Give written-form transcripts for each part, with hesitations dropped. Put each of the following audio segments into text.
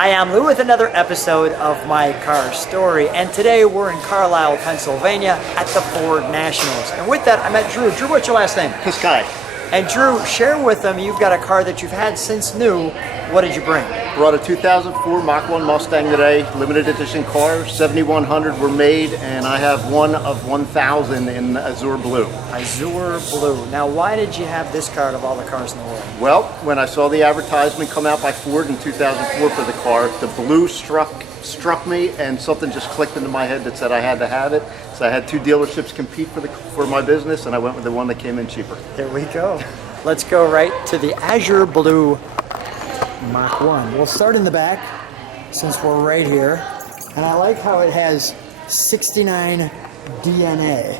Hi, I'm Lou with another episode of My Car Story, and today we're in Carlisle, Pennsylvania at the Ford Nationals. And with that, I met Drew. Drew, what's your last name? Piskei. And Drew, share with them, you've got a car that you've had since new. What did you bring? Brought a 2004 Mach 1 Mustang today, limited edition car. 7,100 were made, and I have one of 1,000 in Azure Blue. Azure Blue. Now, why did you have this car out of all the cars in the world? Well, when I saw the advertisement come out by Ford in 2004 for the car, the blue struck me, and something just clicked into my head that said I had to have it. So I had two dealerships compete for my business, and I went with the one that came in cheaper. There we go. Let's go right to the Azure Blue Mach 1. We'll start in the back since we're right here. And I like how it has 69 DNA.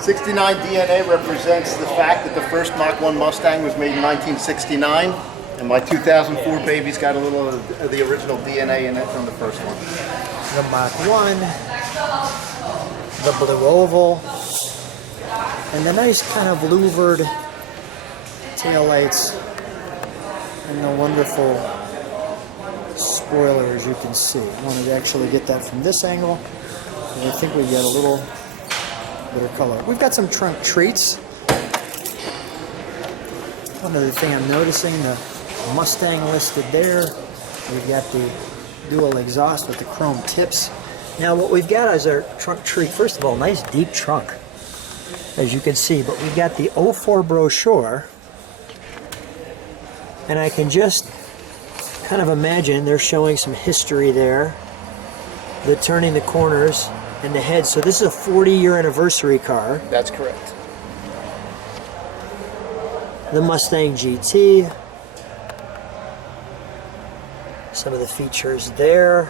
69 DNA represents the fact that the first Mach 1 Mustang was made in 1969, and my 2004 baby's got a little of the original DNA in it from the first one. The Mach 1, the blue oval, and the nice kind of louvered taillights, and the wonderful spoiler, as you can see. I wanted to actually get that from this angle, and I think we get a little bit of color. We've got some trunk treats. One other thing I'm noticing, the Mustang listed there. We've got the dual exhaust with the chrome tips. Now what we've got is our trunk treat. First of all, nice deep trunk, as you can see, but we've got the 04 brochure. And I can just kind of imagine they're showing some history there. The turning the corners and the head. So this is a 40-year anniversary car. That's correct. The Mustang GT. Some of the features there.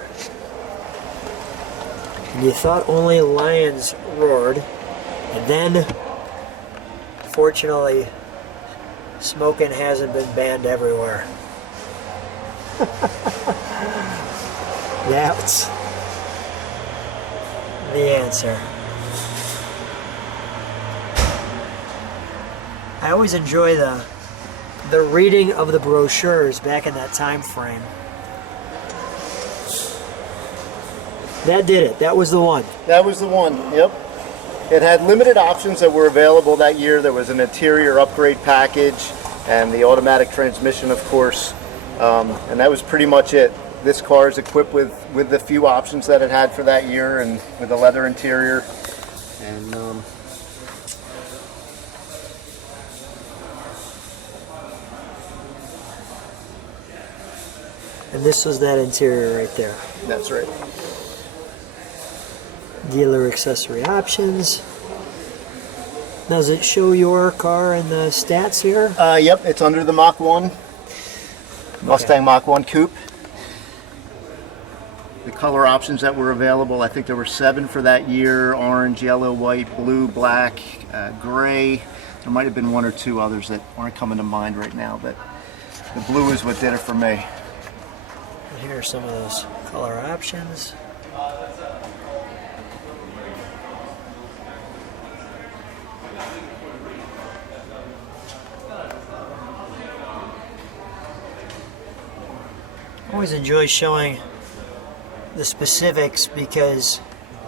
And you thought only lions roared. And then, fortunately, smoking hasn't been banned everywhere. That's the answer. I always enjoy the reading of the brochures back in that time frame. That did it. That was the one. That was the one, yep. It had limited options that were available that year. There was an interior upgrade package and the automatic transmission, of course, and that was pretty much it. This car is equipped with the few options that it had for that year, and with a leather interior. And this was that interior right there. That's right. Dealer accessory options. Now, does it show your car and the stats here? Yep, it's under the Mach 1. Mustang Mach 1 Coupe. The color options that were available, I think there were 7 for that year: orange, yellow, white, blue, black, gray. There might have been 1 or 2 others that aren't coming to mind right now, but the blue is what did it for me. And here are some of those color options. I always enjoy showing the specifics because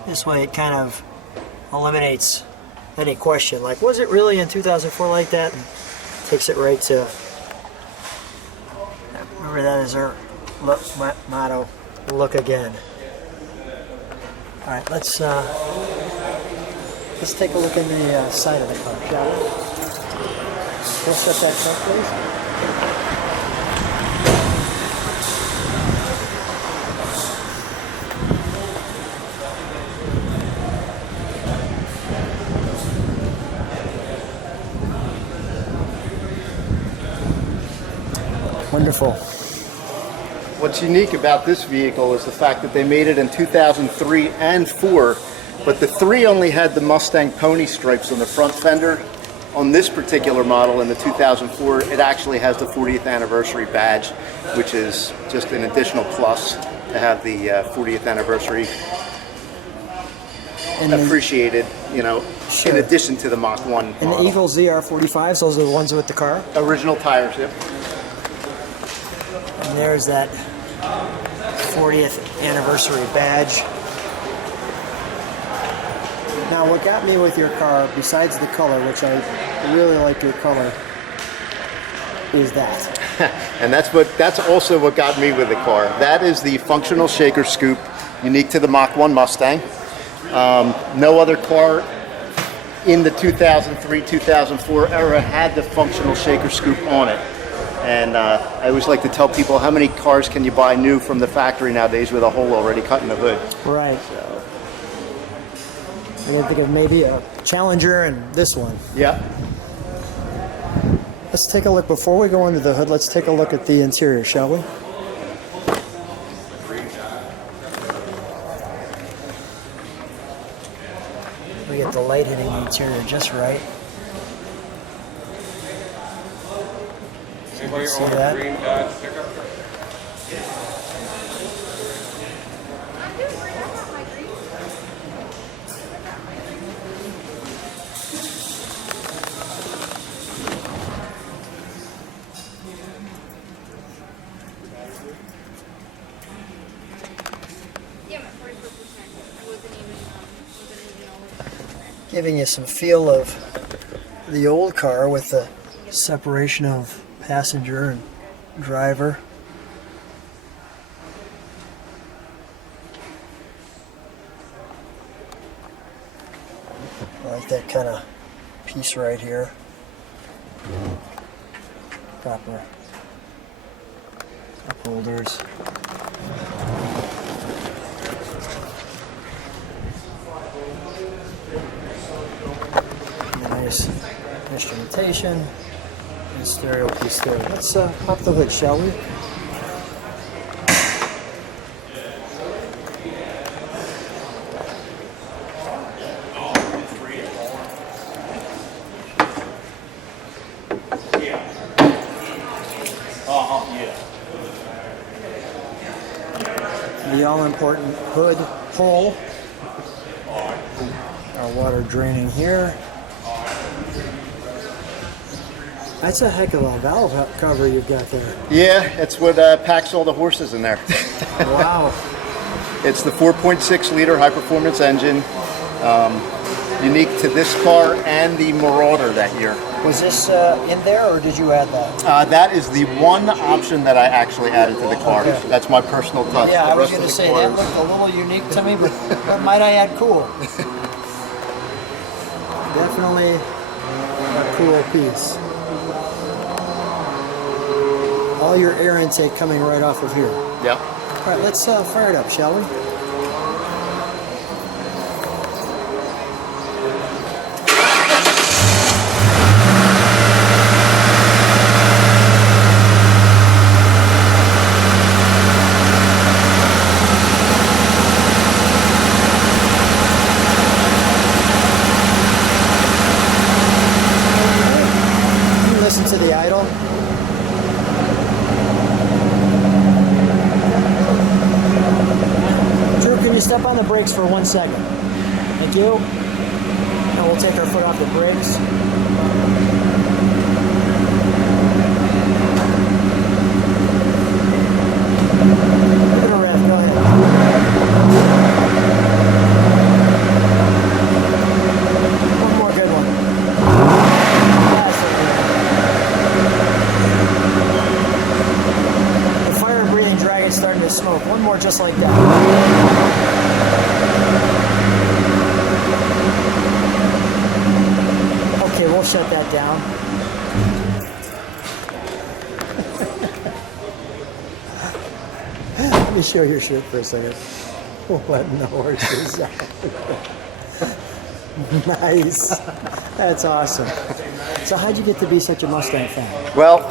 this way it kind of eliminates any question, like, was it really in 2004 like that? And takes it right to, remember that is our motto, look again. All right, let's take a look in the side of the car, shall we? Lift up that truck, please. Wonderful. What's unique about this vehicle is the fact that they made it in 2003 and 4, but the 3 only had the Mustang pony stripes on the front fender. On this particular model in the 2004, it actually has the 40th anniversary badge, which is just an additional plus to have the 40th anniversary appreciated, you know, sure, in addition to the Mach 1 And model. the Eagle ZR45s, those are the ones with the car? Original tires, yep. And there's that 40th anniversary badge. Now, what got me with your car, besides the color, which I really like your color, is that. And that's also what got me with the car. That is the functional shaker scoop, unique to the Mach 1 Mustang. No other car in the 2003-2004 era had the functional shaker scoop on it. And I always like to tell people, how many cars can you buy new from the factory nowadays with a hole already cut in the hood? Right. I didn't think of maybe a Challenger and this one. Yeah. Let's take a look, before we go under the hood, let's take a look at the interior, shall we? We get the light hitting the interior just right. Anybody See own that? a green Dodge pickup truck? Yeah, my 44%. I wasn't even all of Giving you some feel of the old car with the separation of passenger and driver. I like that kind of piece right here. Proper cup holders. Nice instrumentation and stereo piece there. Let's pop the hood, shall we? The all-important hood hole. Our water draining here. That's a heck of a valve cover you've got there. Yeah, it's what packs all the horses in there. Wow. It's the 4.6 liter high performance engine, unique to this car and the Marauder that year. Was this in there, or did you add that? That is the one option that I actually added to the car. Okay. That's my personal touch. Yeah, I The was rest going of to the say car that is- looked a little unique to me, but might I add cool? Definitely a cool piece. All your air intake coming right off of here. Yep. All right, let's fire it up, shall we? You listen to the idle. Drew, can you step on the brakes for 1 second? Thank you. And we'll take our foot off the brakes. Give it a rev, go ahead. One more good one. That's it. The fire breathing dragon's starting to smoke. One more just like that. Okay, we'll shut that down. Let me show your shirt for a second. What in the horses? Nice. That's awesome. So how'd you get to be such a Mustang fan? Well,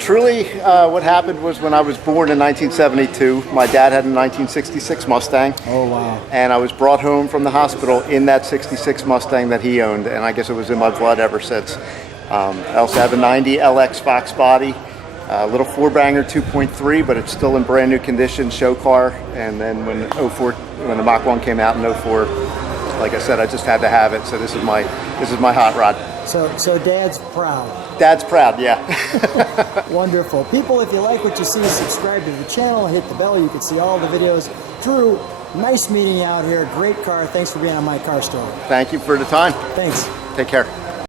truly, what happened was when I was born in 1972, my dad had a 1966 Mustang. Oh, wow. And I was brought home from the hospital in that 66 Mustang that he owned, and I guess it was in my blood ever since. I also have a 90 LX Fox body, a little four-banger 2.3, but it's still in brand new condition, show car. And then when the Mach 1 came out in 04, like I said, I just had to have it. So this is my hot rod. So Dad's proud. Dad's proud, yeah. Wonderful. People, if you like what you see, subscribe to the channel, hit the bell. You can see all the videos. Drew, nice meeting you out here. Great car. Thanks for being on my car store. Thank you for the time. Thanks. Take care.